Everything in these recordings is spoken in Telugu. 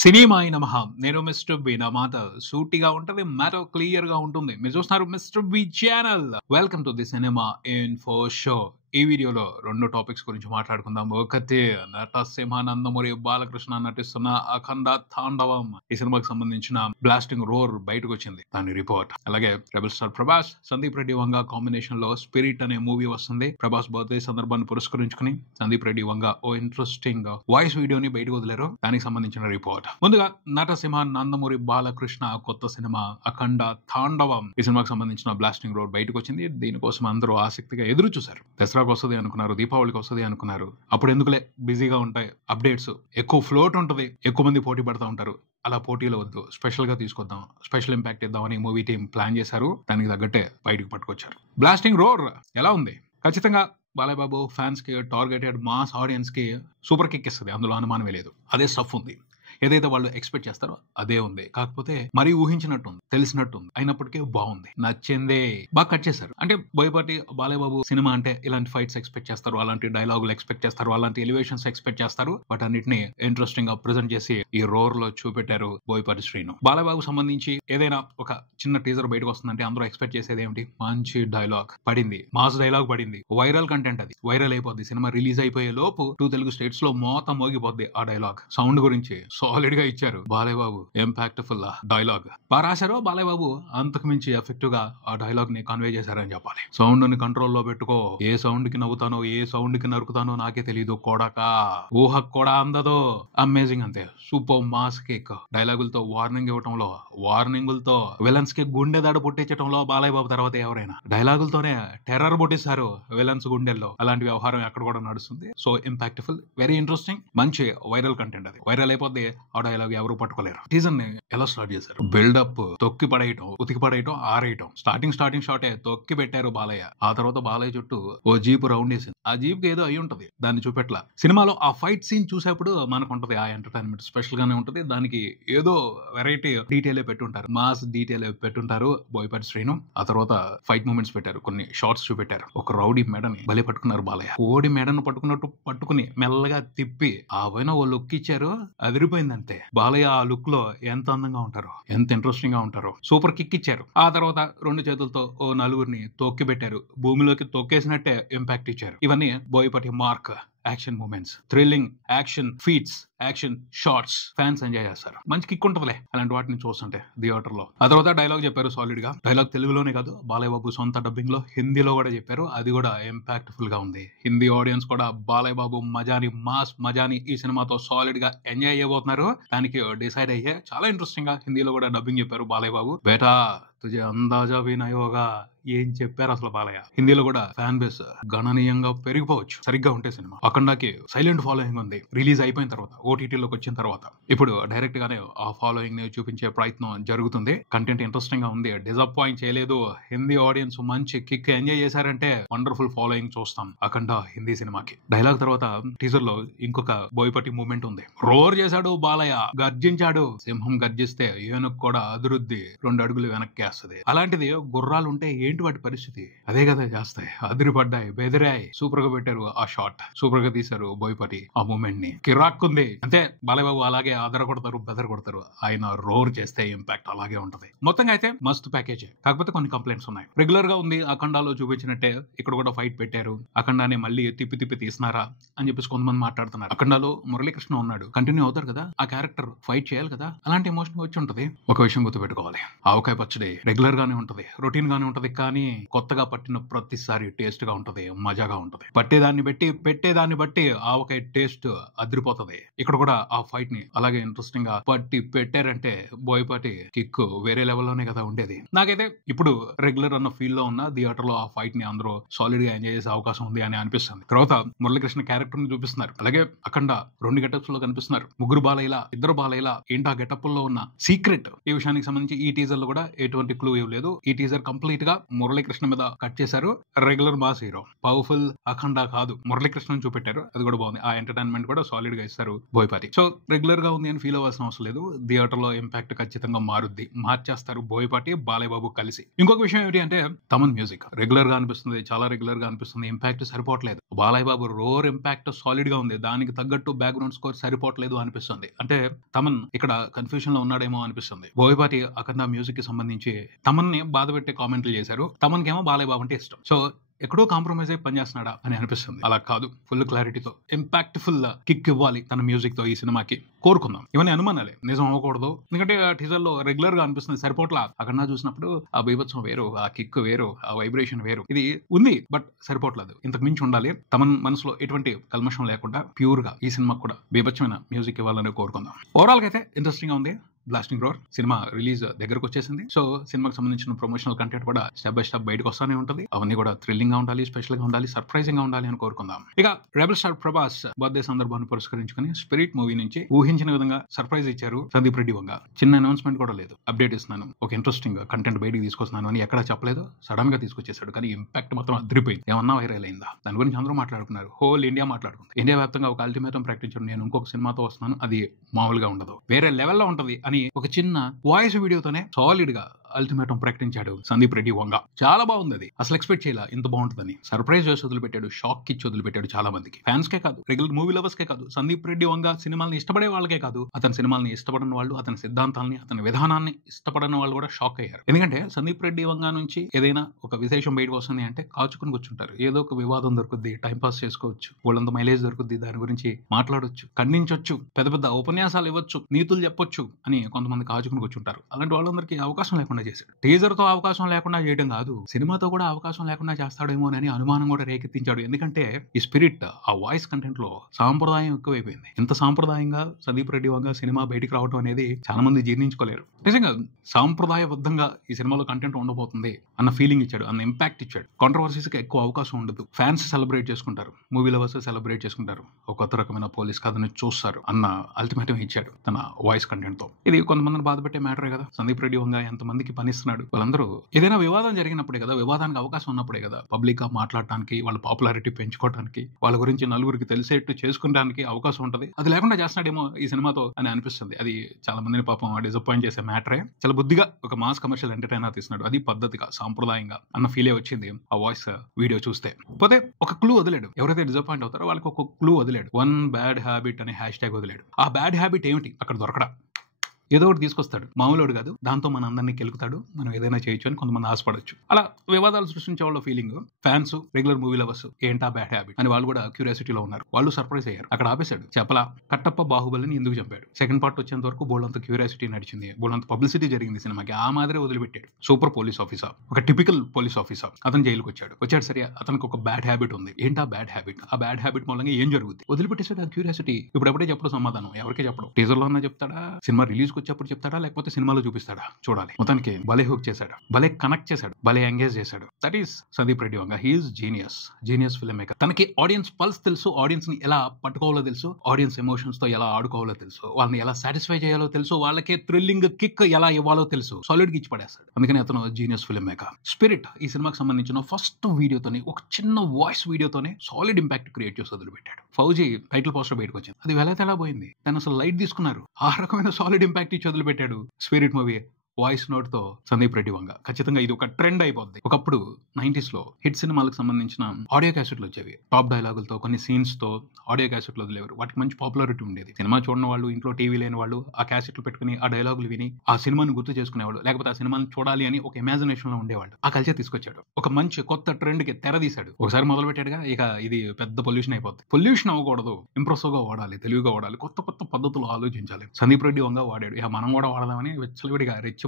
సినిమాయి నమః. నేను మిస్టర్ బి. నా మాట సూటిగా ఉంటది, మ్యాటర్ క్లియర్ గా ఉంటుంది. మీరు చూస్తున్నారు mister B channel. Welcome to the cinema info show. ఈ వీడియోలో 2 టాపిక్స్ గురించి మాట్లాడుకుందాం. ఒకటి నటసింహ నందమూరి బాలకృష్ణ నటిస్తున్న అఖండ తాండవం. ఈ సినిమాకి సంబంధించిన బ్లాస్టింగ్ రోర్ బయటకు వచ్చింది, దాని రిపోర్ట్. అలాగే rebel star Prabhas, Sandeep Reddy Vanga combination లో స్పిరిట్ అనే మూవీ వస్తుంది. ప్రభాస్ బర్త్డే సందర్భాన్ని పురస్కరించుకుని సందీప్ రెడ్డి వంగ ఓ ఇంట్రెస్టింగ్ వాయిస్ వీడియోని బయటకు వదిలేరు, దానికి సంబంధించిన రిపోర్ట్. ముందుగా నటసింహ నందమూరి బాలకృష్ణ కొత్త సినిమా అఖండ తాండవం. ఈ సినిమాకి సంబంధించిన బ్లాస్టింగ్ రోర్ బయటకు వచ్చింది. దీనికోసం అందరూ ఆసక్తిగా ఎదురు చూశారు. దసరాకు వస్తుంది అనుకున్నారు, దీపావళికి వస్తుంది అనుకున్నారు. అప్పుడు ఎందుకులే, బిజీగా ఉంటాయి అప్డేట్స్, ఎక్కువ ఫ్లోట్ ఉంటుంది, ఎక్కువ మంది పోటీ పడతా ఉంటారు. అలా పోటీలో వద్దు, స్పెషల్ గా తీసుకొద్దాం, స్పెషల్ ఇంపాక్ట్ ఇద్దామని మూవీ టీం ప్లాన్ చేశారు. దానికి తగ్గట్టే బయటకు పట్టుకొచ్చారు. బ్లాస్టింగ్ రోర్ ఎలా ఉంది? ఖచ్చితంగా బాలయ్య బాబు ఫ్యాన్స్ కి, టార్గెటెడ్ మాస్ ఆడియన్స్ కి సూపర్ కిక్ ఇస్తుంది, అందులో అనుమానమే లేదు. అదే స్టఫ్ ఉంది, ఏదైతే వాళ్ళు ఎక్స్పెక్ట్ చేస్తారో అదే ఉంది. కాకపోతే మరీ ఊహించినట్టుంది, తెలిసినట్టుంది, అయినప్పటికీ బాగుంది, నచ్చిందే. బాగా కట్ చేశారు. అంటే బోయపాటి బాలయ్య బాబు సినిమా అంటే ఇలాంటి ఫైట్స్ ఎక్స్పెక్ట్ చేస్తారు, అలాంటి డైలాగులు ఎక్స్పెక్ట్ చేస్తారు, అలాంటి ఎలివేషన్స్ ఎక్స్పెక్ట్ చేస్తారు. బట్ అన్నిటిని ఇంట్రెస్టింగ్ గా ప్రెజెంట్ చేసి ఈ రోర్ లో చూపెట్టారు బోయపాటి శ్రీను. బాలయ్య బాబు సంబంధించి ఏదైనా ఒక చిన్న టీజర్ బయటకు వస్తుందంటే అందరూ ఎక్స్పెక్ట్ చేసేది ఏమిటి? మంచి డైలాగ్ పడింది, మాస్ డైలాగ్ పడింది, వైరల్ కంటెంట్, అది వైరల్ అయిపోద్ది. సినిమా రిలీజ్ అయిపోయే లోపు 2 తెలుగు స్టేట్స్ లో మోత మోగిపోద్ది ఆ డైలాగ్. సౌండ్ గురించి సాలిడ్ గా ఇచ్చారు బాలయ్య బాబు. ఇంపాక్ట్ఫుల్ డైలాగ్ బాగా రాశారు బాలయ్య బాబు. అంతకు మించి ఎఫెక్టివ్ గా ఆ డైలాగ్ ని కన్వే చేశారని చెప్పాలి. సౌండ్ ని కంట్రోల్లో పెట్టుకో, ఏ సౌండ్ కి నవ్వుతానో ఏ సౌండ్ కి నరుకుతానో నాకే తెలియదు కొడక, ఊహకు కూడా అందదో. అమేజింగ్, అంతే. సూపర్ మాస్ కేక్. డైలాగులతో వార్నింగ్ ఇవ్వటంలో, వార్నింగులతో విలన్స్ కి గుండె దాడు పుట్టించడంలో బాలయ్య బాబు తర్వాత ఎవరైనా. డైలాగులతోనే టెర్రర్ పుట్టిస్తారు విలన్స్ గుండెల్లో. అలాంటి వ్యవహారం ఎక్కడ కూడా నడుస్తుంది. సో ఇంపాక్ట్ఫుల్, వెరీ ఇంట్రెస్టింగ్, మంచి వైరల్ కంటెంట్. అది వైరల్ అయిపోద్ది, ఆ డైలాగ్ ఎవరు పట్టుకోలేరు. సీజన్ ని ఎలా స్టార్ట్ చేశారు? బిల్డప్, తొక్కి పడేయటం, ఉతికి పడేయటం, ఆరేయటం. స్టార్టింగ్ షాటే తొక్కి పెట్టారు బాలయ్య. ఆ తర్వాత బాలయ్య చుట్టూ ఓ జీప్ రౌండ్ వేసింది. ఆ జీప్ ఏదో అయి ఉంటది, దాన్ని చూపెట్ల. సినిమాలో ఆ ఫైట్ సీన్ చూసేప్పుడు మనకు ఉంటది ఆ ఎంటర్టైన్మెంట్, స్పెషల్ గానే ఉంటది. దానికి ఏదో వెరైటీ డీటెయిల్ పెట్టుంటారు, మాస్ డీటెయిల్ పెట్టుంటారు బోయపాటి శ్రీను. ఆ తర్వాత ఫైట్ మూమెంట్స్ పెట్టారు, కొన్ని షార్ట్స్ చూపెట్టారు. ఒక రౌడీ మెడని భలే పట్టుకున్నారు బాలయ్య. కోడి మెడను పట్టుకున్నట్టు పట్టుకుని మెల్లగా తిప్పి ఆ పైన ఓ లుక్ ఇచ్చారు, అదిరిపోయింది అంతే. బాలయ్య ఆ లుక్ లో ఎంత అందంగా ఉంటారో, ఎంత ఇంట్రెస్టింగ్ గా ఉంటారో. సూపర్ కిక్ ఇచ్చారు. ఆ తర్వాత 2 చేతులతో ఓ నలుగురిని తొక్కి పెట్టారు, భూమిలోకి తొక్కేసినట్టే ఇంపాక్ట్ ఇచ్చారు. ఇవన్నీ Boyapati mark. Action moments, thrilling action feats, action shorts, fans enjoy చేస్తారు. మంచి కిక్ ఉంటదిలే అలాంటి వాటిని చూస్తుంటే థియేటర్ లో. ఆ తర్వాత డైలాగ్ చెప్పారు సాలిడ్ గా. డైలాగ్ తెలుగులోనే కాదు, బాలయ్య బాబు సొంత డబ్బింగ్ లో హిందీలో కూడా చెప్పారు. అది కూడా ఇంపాక్ట్ఫుల్ గా ఉంది. హిందీ ఆడియన్స్ కూడా బాలయ్య బాబు మజాని, మాస్ మజాని ఈ సినిమాతో సాలిడ్ గా ఎంజాయ్ చేయబోతున్నారు. దానికి డిసైడ్ అయ్యే చాలా ఇంట్రెస్టింగ్ గా హిందీలో కూడా డబ్బింగ్ చెప్పారు బాలయ్య బాబు. బేటా తుజే అందాజా భీ నహీ హోగా, ఏం చెప్పారు అసలు బాలయ్య. హిందీలో కూడా ఫ్యాన్ బేస్ గణనీయంగా పెరిగిపోవచ్చు సరిగ్గా ఉంటే సినిమా. అఖండాకి సైలెంట్ ఫాలోయింగ్ ఉంది రిలీజ్ అయిపోయిన తర్వాత, ఓటీటీలోకి వచ్చిన తర్వాత. ఇప్పుడు డైరెక్ట్ గానే ఆ ఫాలోయింగ్ ని చూపించే ప్రయత్నం జరుగుతుంది. కంటెంట్ ఇంట్రెస్టింగ్ గా ఉంది, డిసప్పాయింట్ చేయలేదు. హిందీ ఆడియన్స్ మంచి కిక్ ఎంజాయ్ చేశారంటే వండర్ఫుల్ ఫాలోయింగ్ చూస్తాం అఖండ హిందీ సినిమాకి. డైలాగ్ తర్వాత టీజర్ లో ఇంకొక బోయపాటి మూమెంట్ ఉంది. రోర్ చేశాడు బాలయ్య, గర్జించాడు. సింహం గర్జిస్తే ఏనుగు కూడా అదురుద్ది, 2 అడుగులు వెనక్కి వేస్తుంది. అలాంటిది గుర్రాలు ఉంటే ఏంటి వాటి పరిస్థితి? అదే కదా చేస్తాయి. అదిరిపడ్డాయి, బెదిరాయి. సూపర్ గా పెట్టారు ఆ షాట్, సూపర్ గా తీశారు బోయపాటి ఆ మూమెంట్ ని. కిరాక్కుంది అంతే. బాలయ్య బాబు అలాగే అదర కొడతారు, బెదర్ కొడతారు. ఆయన రోర్ చేస్తే ఇంపాక్ట్ అలాగే ఉంటది. మొత్తంగా అయితే మస్తు ప్యాకేజ్. కాకపోతే కొన్ని కంప్లైంట్స్ ఉన్నాయి. రెగ్యులర్ గా ఉంది అఖండాలో చూపించినట్టే ఇక్కడ కూడా ఫైట్ పెట్టారు. అఖండానే మళ్ళీ తిప్పి తిప్పి తీసినారా అని చెప్పేసి కొంతమంది మాట్లాడుతున్నారు. అఖండాలో మురళీకృష్ణ ఉన్నాడు, కంటిన్యూ అవుతారు కదా, ఆ క్యారెక్టర్ ఫైట్ చేయాలి కదా, అలాంటి ఎమోషన్ వచ్చి ఉంటది. ఒక విషయం గుర్తుపెట్టుకోవాలి, ఆవకాయ పచ్చడి రెగ్యులర్ గానే ఉంటది, రొటీన్ గానే ఉంటది. కానీ కొత్తగా పట్టిన ప్రతిసారి టేస్ట్ గా ఉంటది, మజాగా ఉంటది. పట్టేదాన్ని బట్టి, పెట్టేదాన్ని బట్టి ఆవకాయ టేస్ట్ అదిరిపోతది. ఇక్కడ కూడా ఆ ఫైట్ ని అలాగే ఇంట్రెస్టింగ్ గా పట్టి పెట్టారంటే బోయపాటి కిక్ వేరే లెవెల్లోనే కదా ఉండేది. నాకైతే ఇప్పుడు రెగ్యులర్ అన్న ఫీల్ లో ఉన్న థియేటర్ లో ఆ ఫైట్ ని అందరూ సాలిడ్ గా ఎంజాయ్ చేసే అవకాశం ఉంది అని అనిపిస్తుంది. తర్వాత మురళీకృష్ణ క్యారెక్టర్ ని చూపిస్తున్నారు. అలాగే అఖండ 2 గెటప్స్ లో కనిపిస్తున్నారు. 3 బాలయ్యలా, 2 బాలయ్యలా. ఏంటి ఆ గెటప్ లో ఉన్న సీక్రెట్? ఈ విషయానికి సంబంధించి ఈ టీజర్ లో కూడా ఎటువంటి ఎటువంటి క్లూ ఇవ్వలేదు. ఈ టీజర్ కంప్లీట్ గా మురళీకృష్ణ మీద కట్ చేశారు. రెగ్యులర్ మాస్ హీరో, పవర్ఫుల్ అఖండ కాదు, మురళీకృష్ణ చూపెట్టారు. అది కూడా బాగుంది. ఆ ఎంటర్టైన్మెంట్ కూడా సాలిడ్ గా ఇస్తారు బోయపాటి. సో రెగ్యులర్ గా ఉంది అని ఫీల్ అవ్వాల్సిన అవసరం లేదు. థియేటర్ లో ఇంపాక్ట్ ఖచ్చితంగా మారుద్ది, మార్చేస్తారు బోయపాటి బాలయ్య బాబు కలిసి. ఇంకొక విషయం ఏంటి అంటే తమన్ మ్యూజిక్ రెగ్యులర్ గా అనిపిస్తుంది, చాలా రెగ్యులర్ గా అనిపిస్తుంది. ఇంపాక్ట్ సరిపోవట్లేదు. Balayya Babu roar impact solid గా ఉంది, దానికి తగ్గట్టు బ్యాక్గ్రౌండ్ స్కోర్ సరిపోవట్లేదు అనిపిస్తుంది. అంటే తమన్ ఇక్కడ కన్ఫ్యూజన్ లో ఉన్నాడేమో అనిపిస్తుంది. బోయపాటి అఖండ మ్యూజిక్ కి సంబంధించి తమన్ ని బాధ పెట్టే కామెంట్లు చేశారు. తమన్ కేమో బాలయ్య బాబు అంటే ఇష్టం. సో ఎక్కడో కాంప్రమైజ్ అయి పనిచేస్తున్నాడా అని అనిపిస్తుంది. అలా కాదు, ఫుల్ క్లారిటీతో ఇంపాక్ట్ ఫుల్ కిక్ ఇవ్వాలి తన మ్యూజిక్ తో ఈ సినిమాకి కోరుకుందాం. ఇవన్నీ అనుమానాలే, నిజం అవ్వకూడదు. ఎందుకంటే టీజర్ లో రెగ్యులర్ గా అనిపిస్తుంది, సరిపోట్లా. అక్కడ చూసినప్పుడు ఆ బీభత్సం వేరు, ఆ కిక్ వేరు, ఆ వైబ్రేషన్ వేరు. ఇది ఉంది బట్ సరిపోవట్లేదు, ఇంతకు మించి ఉండాలి. తమ మనసులో ఎటువంటి కల్మషం లేకుండా ప్యూర్ గా ఈ సినిమాకి కూడా బీభత్సమైన మ్యూజిక్ ఇవ్వాలని కోరుకుందాం. ఓవరాల్ గా అయితే ఇంట్రెస్టింగ్ గా ఉంది. బ్లాస్టింగ్ రోర్ సినిమా రిలీజ్ దగ్గరకు వచ్చేసింది. సో సినిమాకి సంబంధించిన ప్రమోషనల్ కంటెంట్ కూడా స్టెప్ బై స్టెప్ బయటకు వస్తానే ఉంటుంది. అవన్నీ కూడా థ్రిల్లింగ్ గా ఉండాలి, స్పెషల్ గా ఉండాలి, సర్ప్రైజింగ్ గా ఉండాలి అని కోరుకుందాం. ఇక రెబల్ స్టార్ ప్రభాస్ బర్త్డే సందర్భాన్ని పురస్కరించుకుని స్పిరిట్ మూవీ నుంచి ఊహించిన విధంగా సర్ప్రైజ్ ఇచ్చారు సందీప్ రెడ్డి వంగ. చిన్న అనౌన్స్మెంట్ కూడా లేదు, అప్డేట్ ఇస్తున్నాను, ఒక ఇంట్రెస్టింగ్ కంటెంట్ బయటికి తీసుకొస్తున్నాను అని ఎక్కడా చెప్పలేదు. సడన్ గా తీసుకొచ్చేసాడు, కానీ ఇంపాక్ట్ మాత్రం అదిరిపోయింది. ఏమన్నా వైరల్ అయిందా? దాని గురించి అందరూ మాట్లాడుకున్నారు, హోల్ ఇండియా మాట్లాడుకుంది. ఇండియా వ్యాప్తంగా ఒక అల్టిమేటం ప్రకటించాడు, నేను ఇంకొక సినిమాతో వస్తున్నాను, అది మామూలుగా ఉండదు, వేరే లెవెల్లో ఉంటది అని ఒక చిన్న వాయిస్ వీడియోతోనే సాలిడ్ గా అల్టిమేటం ప్రకటించాడు సందీప్ రెడ్డి వంగ. చాలా బాగుంది. అది అసలు ఎక్స్పెక్ట్ చేయాల ఇంత బాగుంటుందని. సర్ప్రైజ్ చేసి వదిలిపెట్టాడు, షాక్ ఇచ్చి వదిలిపెట్టాడు చాలా మందికి. ఫ్యాన్స్ కే కాదు, రెగ్యులర్ మూవీ లవర్స్ కే కాదు, సందీప్ రెడ్డి వంగ సినిమాల్ని ఇష్టపడే వాళ్ళకే కాదు, అతని సినిమాల్ని ఇష్టపడిన వాళ్ళు, అతని సిద్ధాంతాలని, అతని విధానాన్ని ఇష్టపడిన వాళ్ళు కూడా షాక్ అయ్యారు. ఎందుకంటే సందీప్ రెడ్డి వంగ నుంచి ఏదైనా ఒక విశేషం బయటకు వస్తుంది అంటే కాచుకుని కూర్చుంటారు. ఏదో ఒక వివాదం దొరుకుద్ది, టైం పాస్ చేసుకోవచ్చు, వాళ్ళంత మైలేజ్ దొరుకుద్ది, దాని గురించి మాట్లాడొచ్చు, ఖండించొచ్చు, పెద్ద పెద్ద ఉపన్యాసాలు ఇవ్వచ్చు, నీతులు చెప్పొచ్చు అని కొంతమంది కాచుకుని కూర్చుంటారు. అలాంటి వాళ్ళందరికీ అవకాశం లేకుండా చేశాడు. టీజర్ తో అవకాశం లేకుండా చేయడం కాదు, సినిమాతో కూడా అవకాశం లేకుండా చేస్తాడేమో అని అనుమానం కూడా రేకెత్తించాడు. ఎందుకంటే ఈ స్పిరిట్, ఆ వాయిస్ కంటెంట్ లో సాంప్రదాయం ఎక్కువైపోయింది. ఇంత సాంప్రదాయంగా సందీప్ రెడ్డి వంగ సినిమా బయటికి రావడం అనేది చాలా మంది జీర్ణించుకోలేరు. నిజంగా సాంప్రదాయబద్ధంగా ఈ సినిమాలో కంటెంట్ ఉండబోతుంది అన్న ఫీలింగ్ ఇచ్చాడు, అన్న ఇంపాక్ట్ ఇచ్చాడు. కాంట్రవర్సీస్ కి ఎక్కువ అవకాశం ఉండదు, ఫ్యాన్స్ సెలబ్రేట్ చేసుకుంటారు, మూవీ లవర్స్ సెలబ్రేట్ చేసుకుంటారు, ఒక కొత్త రకమైన పోలీస్ కథను చూస్తారు అన్న అల్టిమేటం ఇచ్చాడు తన వాయిస్ కంటెంట్ తో. ఇది కొంతమందిని బాధ పెట్టే మ్యాటరే కదా. సందీప్ రెడ్డి వంగ ఎంతమందికి పనిస్తున్నాడు. వాళ్ళందరూ ఏదైనా వివాదం జరిగినప్పుడే కదా, వివాదానికి అవకాశం ఉన్నప్పుడే కదా పబ్లిక్ గా మాట్లాడటానికి, వాళ్ళ పాపులారిటీ పెంచుకోవడానికి, వాళ్ళ గురించి నలుగురికి తెలిసేట్టు చేసుకోవడానికి అవకాశం ఉంటది. అది లేకుండా చేస్తున్నాడేమో ఈ సినిమాతో అని అనిపిస్తుంది. అది చాలా మందిని పాపం డిసప్పాయింట్ చేసే మ్యాటరే. చాలా బుద్ధిగా ఒక మాస్ కమర్షియల్ ఎంటర్టైనర్ తీస్తున్నాడు, అది పద్ధతిగా సాంప్రదాయంగా అన్న ఫీలే వచ్చింది ఆ వాయిస్ వీడియో చూస్తే. పోతే ఒక క్లూ వదిలేడు, ఎవరైతే డిసప్పాయింట్ అవుతారో వాళ్ళకి ఒక క్లూ వదిలేడు. వన్ బ్యాడ్ హ్యాబిట్ అనే హ్యాష్ ట్యాగ్ వదిలేడు. ఆ బ్యాడ్ హ్యాబిట్ ఏమిటి అక్కడ దొరకడా, ఏదో ఒకటి తీసుకొస్తాడు, మామూలుడు కాదు, దాంతో మన అందరినీ కెలుకుతాడు, మనం ఏదైనా చేయొచ్చు అని కొంతమంది ఆశపడచ్చు. అలా వివాదాలు సృష్టించే వాళ్ళ feeling. Fans, regular movie lovers ఏంటా బ్యాడ్ హ్యాబిట్ అని వాళ్ళు కూడా క్యూరియాసిటీలో ఉన్నారు. వాళ్ళు సర్ప్రైజ్ అయ్యారు. అక్కడ ఆపేశాడు, చెప్పలా కట్టప్ప బాహుబలిని ఎందుకు చంపాడు. సెకండ్ పార్ట్ వచ్చేంత వరకు బోల్డంత క్యూరియాసిటీ నడిచింది, బోల్డంత పబ్లిసిటీ జరిగింది సినిమాకి. ఆ మాదిరి వదిలిపెట్టాడు. సూపర్ పోలీస్ ఆఫీసర్, ఒక టిపికల్ పోలీస్ ఆఫీసర్, అతను జైలుకి వచ్చాడు సరే, అతనికి ఒక బ్యాడ్ హ్యాబిట్ ఉంది. ఏంటా బ్యాడ్ హ్యాబిట్, ఆ బ్యాడ్ హ్యాబిట్ మూలంగా ఏం జరుగుతుంది వదిలిపెట్టేసాడు. ఆ క్యూరియాసిటీ ఇప్పుడెప్పుడే చెప్పడం సమాధానం ఎవరికే చెప్పడం. టీజర్ లో చెప్తాడా, సినిమా రిలీజ్ కి వచ్చేప్పుడు చెప్తాడా, లేకపోతే సినిమాలో చూపిస్తాడా చూడాలి. మొత్తానికి భలే హుక్ చేశాడు, భలే కనెక్ట్ చేశాడు, భలే ఎంగేజ్ చేశాడు. That is Sandeep Reddy Vanga. He is genius film maker. తనకి ఆడియన్స్ పల్స్ తెలుసు, ఆడియన్స్ ని ఎలా పట్టుకోవాలో తెలుసు, ఆడియన్స్ ఎమోషన్స్ తో ఎలా ఆడుకోవాలో తెలుసు, వాళ్ళని ఎలా సాటిస్ఫై చేయాలో తెలుసు, వాళ్ళకే థ్రిల్లింగ్ కిక్ ఎలా ఇవ్వాలో తెలుసు. సాలిడ్ గా ఇచ్చి పడేస్తాడు. అందుకని అతను జీనియస్ ఫిల్మ్ మేకర్. స్పిరిట్ ఈ సినిమాకి సంబంధించిన ఫస్ట్ వీడియోతోనే, ఒక చిన్న వాయిస్ వీడియోతోనే సాలిడ్ ఇంపాక్ట్ క్రియేట్ చేసి వదిలిపెట్టాడు. ఫౌజీ టైటిల్ పోస్టర్ బయటకు వచ్చింది, అది వెలా పోయింది, దాన్ని అసలు లైట్ తీసుకున్నారు. ఆ రకమైన సాలిడ్ ఇంపాక్ట్ ఇచ్చి వదిలిపెట్టాడు స్పిరిట్ మూవీ వాయిస్ నోట్ తో సందీప్ రెడ్డి వంగ. ఖచ్చితంగా ఇది ఒక ట్రెండ్ అయిపోద్ది. ఒకప్పుడు 90s లో హిట్ సినిమాలకు సంబంధించిన ఆడియో క్యాసెట్లు వచ్చేవి, టాప్ డైలాగులతో, కొన్ని సీన్స్ తో ఆడియో క్యాసెట్లు వదిలేవారు. వాటికి మంచి పాపులారిటీ ఉండేది. సినిమా చూడని వాళ్ళు, ఇంట్లో టీవీ లేని వాళ్ళు ఆ క్యాసెట్లు పెట్టుకుని ఆ డైలాగులు విని ఆ సినిమాని గుర్తు చేసుకునేవాళ్ళు, లేకపోతే ఆ సినిమాని చూడాలి అని ఒక ఇమాజినేషన్ లో ఉండేవాళ్ళు. ఆ కల్చర్ తీసుకొచ్చాడు, ఒక మంచి కొత్త ట్రెండ్ కి తెర తీశాడు. ఒకసారి మొదలు పెట్టాడుగా, ఇక ఇది పెద్ద పొల్యూషన్ అయిపోద్ది. పొల్యూషన్ అవ్వకూడదు, ఇంప్రెసివ్ గా వాడాలి, తెలివిగా వాడాలి, కొత్త కొత్త పద్ధతులు ఆలోచించాలి. సందీప్ రెడ్డి వంగ వాడాడు, ఇక మనం కూడా వాడదామని విచ్చలవిడిగా రెచ్చిపోతారు,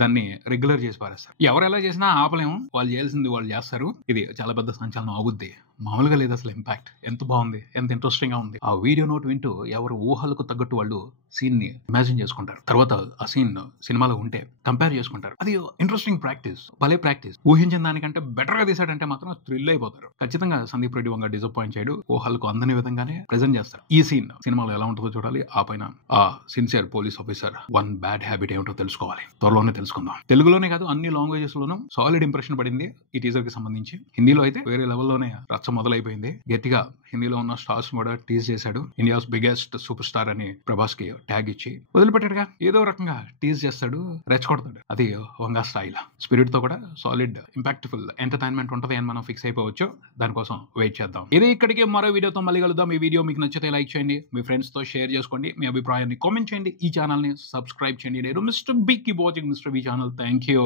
దాన్ని రెగ్యులర్ చేసి పారేస్తారు. ఎవరు ఎలా చేసినా ఆపలేము, వాళ్ళు చేయాల్సింది వాళ్ళు చేస్తారు. ఇది చాలా పెద్ద సంచలనం అవుద్ది, మామూలుగా లేదు అసలు. ఇంపాక్ట్ ఎంత బాగుంది, ఎంత ఇంట్రెస్టింగ్ గా ఉంది. ఆ వీడియో నోట్ వింటూ ఎవరు ఊహలకు తగ్గట్టు వాళ్ళు సీన్ ని ఇమాజిన్ చేసుకుంటారు. తర్వాత ఆ సీన్ సినిమాలో ఉంటే కంపేర్ చేసుకుంటారు. అది ఇంట్రెస్టింగ్ ప్రాక్టీస్, భలే ప్రాక్టీస్. ఊహించిన దానికంటే బెటర్ గా తీసాడంటే మాత్రం థ్రిల్ అయిపోతారు. ఖచ్చితంగా సందీప్ రెడ్డి వంగ డిసప్పాయింట్ చేయడు, ఊహలకు అందని విధంగానే ప్రెజెంట్ చేస్తారు. ఈ సీన్ సినిమాలో ఎలా ఉంటుందో చూడాలి. ఆ పైన ఆ sincere police officer one bad habit ఏమిటో తెలుసుకోవాలి. త్వరలోనే తెలుసుకుందాం. తెలుగులోనే కాదు అన్ని లాంగ్వేజెస్ లోనూ సాలిడ్ ఇంప్రెషన్ పడింది ఈ టీజర్ కి సంబంధించి. హిందీలో అయితే వేరే లెవెల్లోనే రచ్చ మొదలైపోయింది. గట్టిగా హిందీలో ఉన్న స్టార్స్ కూడా టీజ్ చేశాడు. ఇండియాస్ బిగ్గెస్ట్ సూపర్ స్టార్ అని ప్రభాస్ కి ట్యాగ్ ఇచ్చి వదిలిపెట్టాడుగా. ఏదో రకంగా టీజ్ చేస్తాడు, రెచ్చగొడతాడు. అది వంగా స్టైల్. స్పిరిట్ తో కూడా సాలిడ్ ఇంపాక్ట్ఫుల్ ఎంటర్టైన్మెంట్ ఉంటది అని మనం ఫిక్స్ అయిపోవచ్చు. దానికోసం వెయిట్ చేద్దాం. ఇది ఇక్కడికి మరో వీడియోతో మళ్ళీ కలుద్దాం. ఈ వీడియో మీకు నచ్చితే లైక్ చేయండి, మీ ఫ్రెండ్స్ తో షేర్ చేసుకోండి, మీ అభిప్రాయాన్ని కామెంట్ చేయండి, ఈ ఛానల్ ని సబ్స్క్రైబ్ చేయండి. నేను mister B keep watching mister B channel. Thank you.